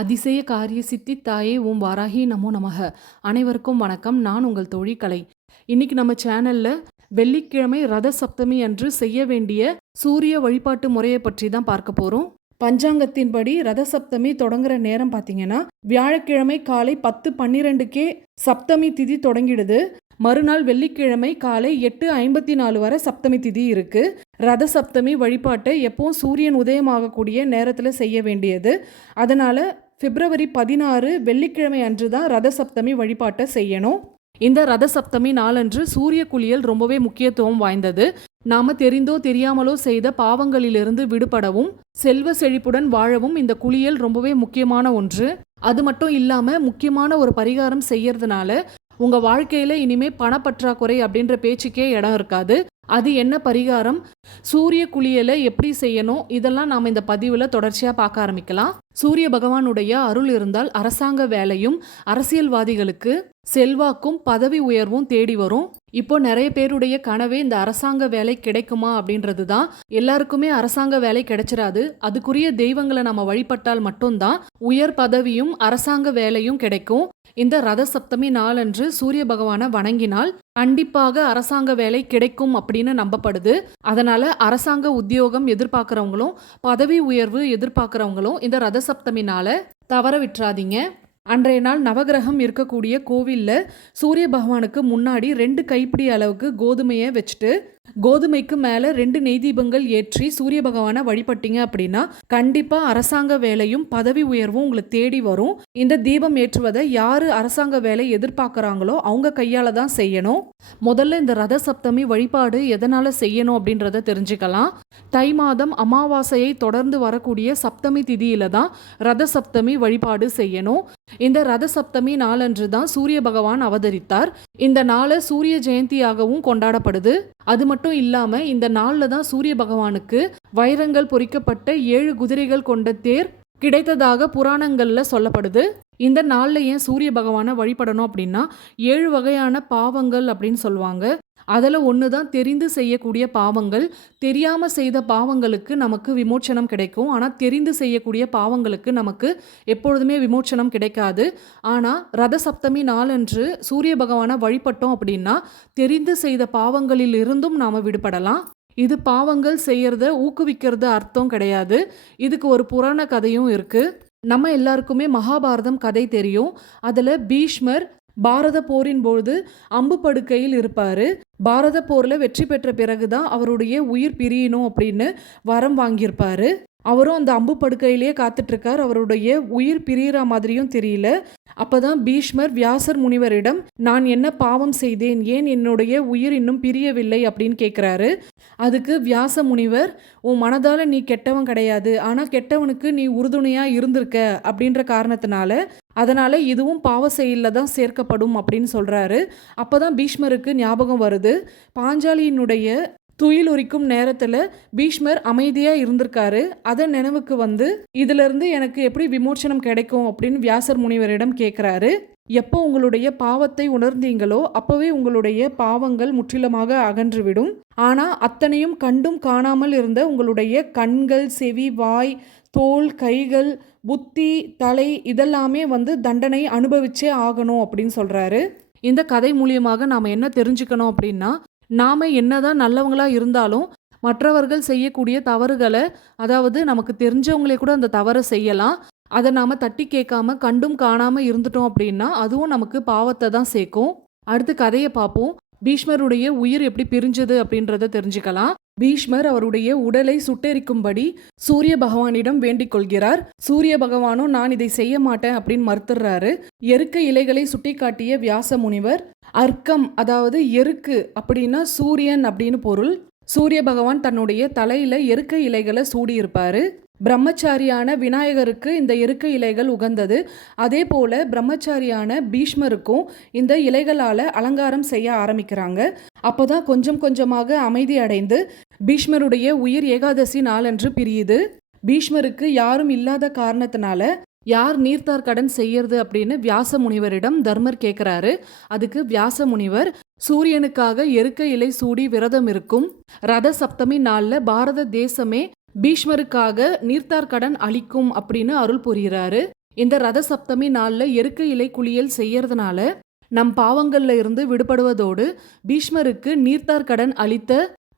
அதிசய காரிய சித்தி தாயே ஓம் வாராகி நமோ நமக. அனைவருக்கும் வணக்கம். நான் உங்கள் தோழி கலை. இன்னைக்கு நம்ம சேனல்ல வெள்ளிக்கிழமை ரத சப்தமி அன்று செய்ய வேண்டிய சூரிய வழிபாட்டு முறையை பற்றி தான் பார்க்க போறோம். பஞ்சாங்கத்தின்படி ரத சப்தமி தொடங்குற நேரம் பார்த்தீங்கன்னா வியாழக்கிழமை காலை 10:12க்கே சப்தமி திதி தொடங்கிடுது. மறுநாள் வெள்ளிக்கிழமை காலை 8:54 வரை சப்தமி திதி இருக்கு. ரத சப்தமி வழிபாட்டை எப்பவும் சூரியன் உதயமாகக்கூடிய நேரத்தில் செய்ய வேண்டியது. அதனால பிப்ரவரி 16 வெள்ளிக்கிழமை அன்று தான் ரத சப்தமி வழிபாட்டை செய்யணும். இந்த ரத சப்தமி நாளன்று சூரிய குளியல் ரொம்பவே முக்கியத்துவம் வாய்ந்தது. நாம தெரிந்தோ தெரியாமலோ செய்த பாவங்களிலிருந்து விடுபடவும் செல்வ செழிப்புடன் வாழவும் இந்த குளியல் ரொம்பவே முக்கியமான ஒன்று. அது மட்டும் இல்லாம முக்கியமான ஒரு பரிகாரம் செய்யறதுனால உங்க வாழ்க்கையில இனிமே பணப்பற்றாக்குறை அப்படின்ற பேச்சுக்கே இடம் இருக்காது. அது என்ன பரிகாரம், சூரிய குளியலை எப்படி செய்யணும், இதெல்லாம் நாம இந்த பதிவுல தொடர்ச்சியா பார்க்க ஆரம்பிக்கலாம். சூரிய பகவானுடைய அருள் இருந்தால் அரசாங்க வேலையும் அரசியல்வாதிகளுக்கு செல்வாக்கும் பதவி உயர்வும் தேடி வரும். இப்போ நிறைய பேருடைய கனவே இந்த அரசாங்க வேலை கிடைக்குமா அப்படின்றது தான். எல்லாருக்குமே அரசாங்க வேலை கிடைச்சிராது. அதுக்குரிய தெய்வங்களை நம்ம வழிபட்டால் மட்டும்தான் உயர் பதவியும் அரசாங்க வேலையும் கிடைக்கும். இந்த ரத சப்தமி நாளன்று சூரிய பகவானை வணங்கினால் கண்டிப்பாக அரசாங்க வேலை கிடைக்கும் அப்படின்னு நம்பப்படுது. அதனால அரசாங்க உத்தியோகம் எதிர்பார்க்கிறவங்களும் பதவி உயர்வு எதிர்பார்க்கிறவங்களும் இந்த ரத சப்தமி நாளை தவற விட்டுறாதீங்க. அன்றைய நாள் நவகிரகம் இருக்கக்கூடிய கோவில்ல சூரிய பகவானுக்கு முன்னாடி 2 கைப்பிடி அளவுக்கு கோதுமையை வச்சுட்டு கோதுமைக்கு மேல 2 நெய் தீபங்கள் ஏற்றி சூரிய பகவானை வழிபட்டீங்க அப்படின்னா கண்டிப்பா அரசாங்க வேலையும் பதவி உயர்வும் உங்களை தேடி வரும். இந்த தீபம் ஏற்றுவதை யாரு அரசாங்க வேலை எதிர்பார்க்கறாங்களோ அவங்க கையால தான் செய்யணும். முதல்ல இந்த ரத சப்தமி வழிபாடு எதனால செய்யணும் அப்படின்றத தெரிஞ்சுக்கலாம். தை மாதம் அமாவாசையை தொடர்ந்து வரக்கூடிய சப்தமி திதியில தான் ரத சப்தமி வழிபாடு செய்யணும். இந்த ரத சப்தமி நாளன்று தான் சூரிய பகவான் அவதரித்தார். இந்த நாளை சூரிய ஜெயந்தியாகவும் கொண்டாடப்படுது. அது மட்டும் இல்லாம இந்த நாள்ல தான் சூரிய பகவானுக்கு வைரங்கள் பொறிக்கப்பட்ட 7 குதிரைகள் கொண்ட தேர் கிடைத்ததாக புராணங்கள்ல சொல்லப்படுது. இந்த நாள்ல ஏன் சூரிய பகவானை வழிபடணும் அப்படின்னா 7 வகையான பாவங்கள் அப்படின்னு சொல்லுவாங்க. அதில் ஒன்று தான் தெரிந்து செய்யக்கூடிய பாவங்கள். தெரியாமல் செய்த பாவங்களுக்கு நமக்கு விமோச்சனம் கிடைக்கும். ஆனால் தெரிந்து செய்யக்கூடிய பாவங்களுக்கு நமக்கு எப்பொழுதுமே விமோச்சனம் கிடைக்காது. ஆனால் ரத சப்தமி நாளன்று சூரிய பகவானை வழிபட்டோம் அப்படின்னா தெரிந்து செய்த பாவங்களில் இருந்தும் நாம் விடுபடலாம். இது பாவங்கள் செய்யறத ஊக்குவிக்கிறது அர்த்தம் கிடையாது. இதுக்கு ஒரு புராண கதையும் இருக்கு. நம்ம எல்லாருக்குமே மகாபாரதம் கதை தெரியும். அதில் பீஷ்மர் பாரத போரின் போது அம்பு படுக்கையில் இருப்பாரு. பாரத போர்ல வெற்றி பெற்ற பிறகுதான் அவருடைய உயிர் பிரியணும் அப்படின்னு வரம் வாங்கியிருப்பாரு. அவரும் அந்த அம்பு படுக்கையிலேயே காத்துட்டு இருக்கார். அவருடைய உயிர் பிரியற மாதிரியும் தெரியல. அப்பதான் பீஷ்மர் வியாசர் முனிவரிடம் நான் என்ன பாவம் செய்தேன், ஏன் என்னுடைய உயிர் இன்னும் பிரியவில்லை அப்படின்னு கேட்கிறாரு. அதுக்கு வியாச முனிவர் உன் மனதால நீ கெட்டவன் கிடையாது, ஆனா கெட்டவனுக்கு நீ உறுதுணையா இருந்திருக்க அப்படின்ற காரணத்தினால அதனால இதுவும் பாவ செயலில் தான் சேர்க்கப்படும் அப்படின்னு சொல்றாரு. அப்பதான் பீஷ்மருக்கு ஞாபகம் வருது, பாஞ்சாலியினுடைய துயில் உரிக்கும் நேரத்துல பீஷ்மர் அமைதியா இருந்திருக்காரு. அதன் நினைவுக்கு வந்து இதுல இருந்து எனக்கு எப்படி விமோச்சனம் கிடைக்கும் அப்படின்னு வியாசர் முனிவரிடம் கேட்கிறாரு. எப்போ உங்களுடைய பாவத்தை உணர்ந்தீங்களோ அப்பவே உங்களுடைய பாவங்கள் முற்றிலுமாக அகன்றுவிடும். ஆனா அத்தனையும் கண்டும் காணாமல் இருந்த உங்களுடைய கண்கள், செவி, வாய், தோல், கைகள், புத்தி, தலை இதெல்லாமே வந்து தண்டனை அனுபவிச்சே ஆகணும் அப்படின்னு சொல்றாரு. இந்த கதை மூலியமாக நாம என்ன தெரிஞ்சுக்கணும் அப்படின்னா, நாம என்னதான் நல்லவங்களா இருந்தாலும் மற்றவர்கள் செய்யக்கூடிய தவறுகளை, அதாவது நமக்கு தெரிஞ்சவங்களே கூட அந்த தவறை செய்யலாம். அதை நாம தட்டி கேட்காம கண்டும் காணாம இருந்துட்டோம் அப்படின்னா அதுவும் நமக்கு பாவத்தை தான் சேர்க்கும். அடுத்து கதையை பார்ப்போம். பீஷ்மருடைய உயிர் எப்படி பிரிஞ்சது அப்படின்றத தெரிஞ்சுக்கலாம். பீஷ்மர் அவருடைய உடலை சுட்டெரிக்கும்படி சூரிய பகவானிடம் வேண்டிக் கொள்கிறார். சூரிய பகவானும் நான் இதை செய்ய மாட்டேன் அப்படின்னு மறுத்துறாரு. எருக்க இலைகளை சுட்டி காட்டிய வியாச முனிவர் அர்க்கம், அதாவது எருக்கு அப்படின்னா சூரியன் அப்படின்னு பொருள். சூரிய பகவான் தன்னுடைய தலையில எருக்க இலைகளை சூடி இருப்பாரு. பிரம்மச்சாரியான விநாயகருக்கு இந்த எருக்க இலைகள் உகந்தது. அதே போல பிரம்மச்சாரியான பீஷ்மருக்கும் இந்த இலைகளால அலங்காரம் செய்ய ஆரம்பிக்கிறாங்க. அப்போதான் கொஞ்சம் கொஞ்சமாக அமைதி அடைந்து பீஷ்மருடைய உயிர் ஏகாதசி நாளன்று பிரியுது. பீஷ்மருக்கு யாரும் இல்லாத காரணத்தினால யார் நீர்த்தார் கடன் செய்யறது அப்படின்னு வியாச முனிவரிடம் தர்மர் கேட்கிறாரு. அதுக்கு வியாச முனிவர் சூரியனுக்காக எருக்க இலை சூடி விரதம் இருக்கும். ரத சப்தமி நாள்ல பாரத தேசமே பீஷ்மருக்காக நீர்த்தார் கடன் அளிக்கும் அப்படின்னு அருள் புரிகிறாரு. இந்த ரத சப்தமி நாள்ல எருக்க இலை குளியல் செய்யறதுனால நம் பாவங்கள்ல இருந்து விடுபடுவதோடு பீஷ்மருக்கு நீர்த்தார் கடன் அளித்த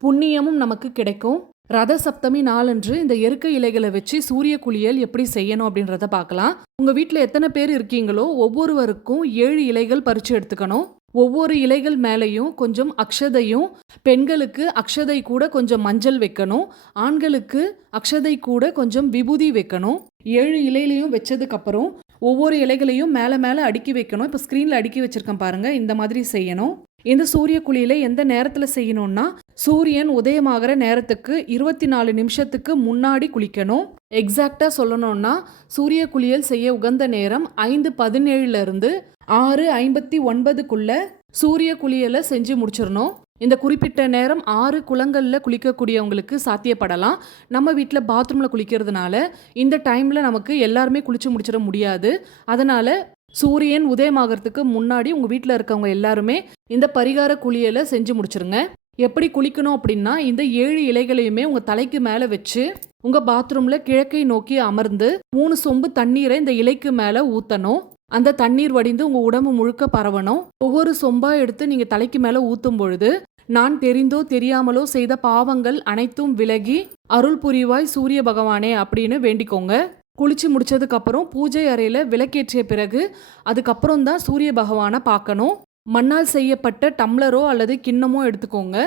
புண்ணியமும் நமக்கு கிடைக்கும். ரத சப்தமி நாளன்று இந்த எருக்க இலைகளை வச்சு சூரிய குளியல் எப்படி செய்யணும் அப்படின்றத பார்க்கலாம். உங்க வீட்டில் எத்தனை பேர் இருக்கீங்களோ ஒவ்வொருவருக்கும் 7 இலைகள் பறிச்சு எடுத்துக்கணும். ஒவ்வொரு இலைகள் மேலேயும் கொஞ்சம் அக்ஷதையும், பெண்களுக்கு அக்ஷதை கூட கொஞ்சம் மஞ்சள் வைக்கணும், ஆண்களுக்கு அக்ஷதை கூட கொஞ்சம் விபூதி வைக்கணும். 7 இலையிலையும் வச்சதுக்கு அப்புறம் ஒவ்வொரு இலைகளையும் மேலே மேலே அடுக்கி வைக்கணும். இப்போ ஸ்க்ரீனில் அடுக்கி வச்சிருக்கேன் பாருங்க, இந்த மாதிரி செய்யணும். இந்த சூரிய குளியலை எந்த நேரத்தில் செய்யணும்னா சூரியன் உதயமாகிற நேரத்துக்கு 24 நிமிஷத்துக்கு முன்னாடி குளிக்கணும். எக்ஸாக்டாக சொல்லணும்னா சூரிய குளியல் செய்ய உகந்த நேரம் 5:17 6:59 சூரிய குளியலை செஞ்சு முடிச்சிடணும். இந்த குறிப்பிட்ட நேரம் 6 குளங்களில் குளிக்கக்கூடியவங்களுக்கு சாத்தியப்படலாம். நம்ம வீட்டில் பாத்ரூமில் குளிக்கிறதுனால இந்த டைமில் நமக்கு எல்லாருமே குளிச்சு முடிச்சிட முடியாது. அதனால் சூரியன் உதயமாகறதுக்கு முன்னாடி உங்கள் வீட்டில் இருக்கவங்க எல்லாருமே இந்த பரிகார குளியலை செஞ்சு முடிச்சிருங்க. எப்படி குளிக்கணும் அப்படின்னா இந்த 7 இலைகளையுமே உங்கள் தலைக்கு மேலே வச்சு உங்கள் பாத்ரூமில் கிழக்கை நோக்கி அமர்ந்து 3 சொம்பு தண்ணீரை இந்த இலைக்கு மேலே ஊற்றணும். அந்த தண்ணீர் வடிந்து உங்கள் உடம்பு முழுக்க பரவணும். ஒவ்வொரு சொம்பா எடுத்து நீங்கள் தலைக்கு மேலே ஊற்றும் பொழுது நான் தெரிந்தோ தெரியாமலோ செய்த பாவங்கள் அனைத்தும் விலகி அருள் புரிவாய் சூரிய பகவானே அப்படின்னு வேண்டிக்கோங்க. குளிச்சு முடிச்சதுக்கு அப்புறம் பூஜை அறையில் விளக்கேற்றிய பிறகு அதுக்கப்புறம் தான் சூரிய பகவானை பார்க்கணும். மண்ணால் செய்யப்பட்ட டம்ளரோ அல்லது கிண்ணமோ எடுத்துக்கோங்க.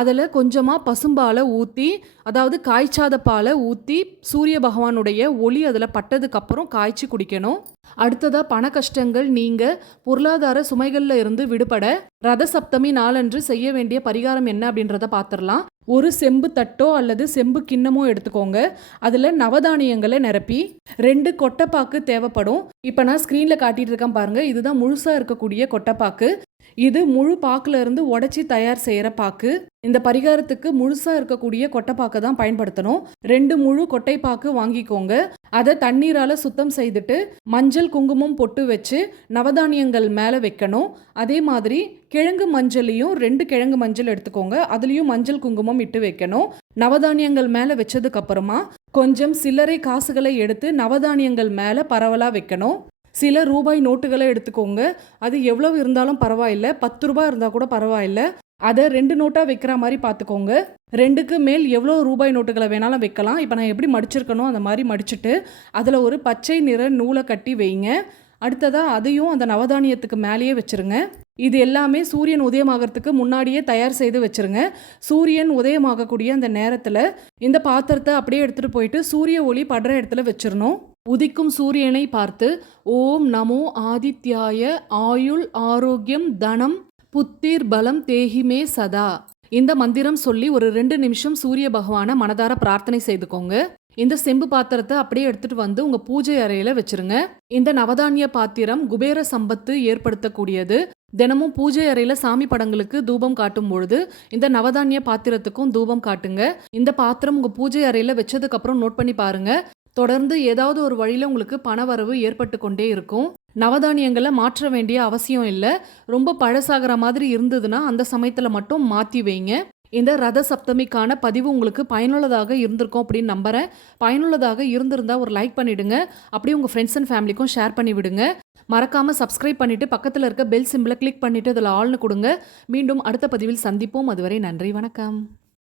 அதில் கொஞ்சமாக பசும்பாலை ஊற்றி, அதாவது காய்ச்சாத பாலை ஊற்றி சூரிய பகவானுடைய ஒளி அதில் பட்டதுக்கப்புறம் காய்ச்சி குடிக்கணும். அடுத்ததாக பண கஷ்டங்கள் நீங்க பொருளாதார சுமைகளில் இருந்து விடுபட ரத சப்தமி நாளன்று செய்ய வேண்டிய பரிகாரம் என்ன அப்படின்றத பார்த்துடலாம். ஒரு செம்பு தட்டோ அல்லது செம்பு கிண்ணமோ எடுத்துக்கோங்க. அதில் நவதானியங்களை நிரப்பி 2 கொட்டைப்பாக்கு தேவைப்படும். இப்போ நான் ஸ்க்ரீனில் காட்டிட்டு இருக்கேன் பாருங்க, இதுதான் முழுசாக இருக்கக்கூடிய கொட்டைப்பாக்கு. இது முழு பாக்குல இருந்து உடைச்சி தயார் செய்யற பாக்கு. இந்த பரிகாரத்துக்கு முழுசா இருக்கக்கூடிய கொட்டைப்பாக்கு தான் பயன்படுத்தணும். 2 முழு கொட்டை பாக்கு வாங்கிக்கோங்க. அதை தண்ணீரால சுத்தம் செய்துட்டு மஞ்சள் குங்குமம் பொட்டு வச்சு நவதானியங்கள் மேலே வைக்கணும். அதே மாதிரி கிழங்கு மஞ்சளையும் 2 கிழங்கு மஞ்சள் எடுத்துக்கோங்க. அதுலேயும் மஞ்சள் குங்குமம் இட்டு வைக்கணும். நவதானியங்கள் மேலே வச்சதுக்கு அப்புறமா கொஞ்சம் சில்லறை காசுகளை எடுத்து நவதானியங்கள் மேலே பரவலாக வைக்கணும். சில ரூபாய் நோட்டுகளை எடுத்துக்கோங்க. அது எவ்வளவு இருந்தாலும் பரவாயில்லை, 10 ரூபாய் இருந்தால் கூட பரவாயில்லை. அதை 2 நோட்டாக வைக்கிற மாதிரி பார்த்துக்கோங்க. 2க்கு மேல் எவ்வளோ ரூபாய் நோட்டுகளை வேணாலும் வைக்கலாம். இப்போ நான் எப்படி மடிச்சிருக்கணும் அந்த மாதிரி மடிச்சுட்டு அதில் ஒரு பச்சை நிற நூலை கட்டி வைங்க. அடுத்ததாக அதையும் அந்த நவதானியத்துக்கு மேலேயே வச்சுருங்க. இது எல்லாமே சூரியன் உதயமாகறதுக்கு முன்னாடியே தயார் செய்து வச்சுருங்க. சூரியன் உதயமாகக்கூடிய அந்த நேரத்தில் இந்த பாத்திரத்தை அப்படியே எடுத்துகிட்டு போயிட்டு சூரிய ஒளி படுற இடத்துல வச்சிடணும். உதிக்கும் சூரியனை பார்த்து ஓம் நமோ ஆதித்யாய ஆயுள் ஆரோக்கியம் தனம் புத்திர் பலம் தேஹிமே சதா இந்த மந்திரம் சொல்லி ஒரு 2 நிமிஷம் சூரிய பகவானை மனதார பிரார்த்தனை செய்துக்கோங்க. இந்த செம்பு பாத்திரத்தை அப்படியே எடுத்துட்டு வந்து உங்க பூஜை அறையில வச்சிருங்க. இந்த நவதானிய பாத்திரம் குபேர சம்பத்து ஏற்படுத்தக்கூடியது. தினமும் பூஜை அறையில சாமி படங்களுக்கு தூபம் காட்டும் பொழுது இந்த நவதானிய பாத்திரத்துக்கும் தூபம் காட்டுங்க. இந்த பாத்திரம் உங்க பூஜை அறையில வச்சதுக்கு அப்புறம் நோட் பண்ணி பாருங்க. தொடர்ந்து ஏதாவது ஒரு வழியில் உங்களுக்கு பணவரவு ஏற்பட்டு கொண்டே இருக்கும். நவதானியங்களை மாற்ற வேண்டிய அவசியம் இல்லை. ரொம்ப பழசாகிற மாதிரி இருந்ததுன்னா அந்த சமயத்தில் மட்டும் மாற்றி வைங்க. இந்த ரத சப்தமிக்கான பதிவு உங்களுக்கு பயனுள்ளதாக இருந்திருக்கும் அப்படின்னு நம்புகிறேன். பயனுள்ளதாக இருந்திருந்தால் ஒரு லைக் பண்ணிவிடுங்க. அப்படியே உங்கள் ஃப்ரெண்ட்ஸ் அண்ட் ஃபேமிலிக்கும் ஷேர் பண்ணி விடுங்க. மறக்காமல் சப்ஸ்கிரைப் பண்ணிவிட்டு பக்கத்தில் இருக்க பெல் சிம்பிளை கிளிக் பண்ணிவிட்டு அதில் ஆல்னு கொடுங்க. மீண்டும் அடுத்த பதிவில் சந்திப்போம். அதுவரை நன்றி, வணக்கம்.